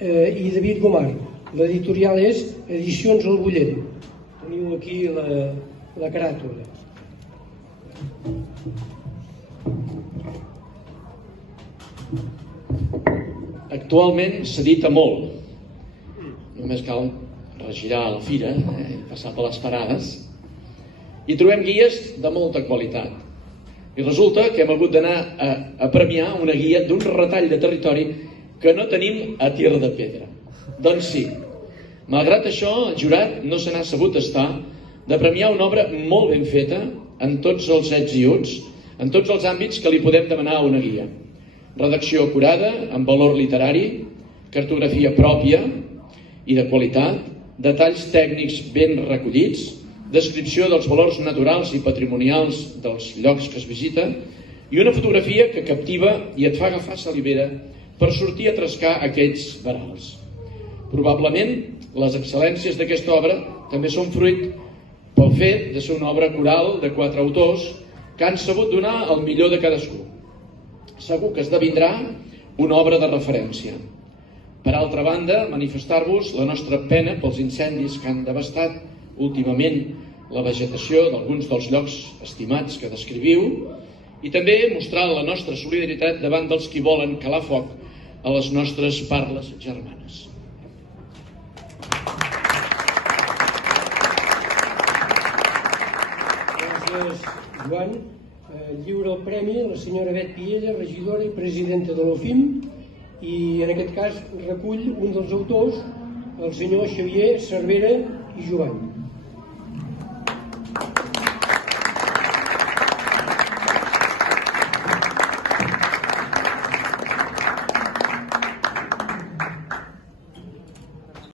i David Gomar. L'editorial és Edicions El Bullent. Teniu aquí la caràtula. Actualment s'edita molt. Només cal regirar a la fira i passar per les parades i trobem guies de molta qualitat. I resulta que hem hagut d'anar a premiar una guia d'un retall de territori que no tenim a tir de pedra. Doncs sí, malgrat això, el jurat no se n'ha sabut estar de premiar una obra molt ben feta en tots els ets i uts, en tots els àmbits que li podem demanar a una guia. Redacció acurada, amb valor literari, cartografia pròpia i de qualitat, detalls tècnics ben recollits, descripció dels valors naturals i patrimonials dels llocs que es visita i una fotografia que captiva i et fa agafar salivera per sortir a trescar aquells verals. Probablement, les excel·lències d'aquesta obra també són fruit pel fet de ser una obra coral de 4 autors que han sabut donar el millor de cadascú. Segur que esdevindrà una obra de referència. Per altra banda, manifestar-vos la nostra pena pels incendis que han devastat últimament la vegetació d'alguns dels llocs estimats que descriviu i també mostrar la nostra solidaritat davant dels qui volen calar foc a les nostres parles germanes. Gràcies, Joan. Lliura el premi a la senyora Bet Piella, regidora i presidenta de l'OFIM, i en aquest cas recull un dels autors, el senyor Xavier Cervera i Jovany.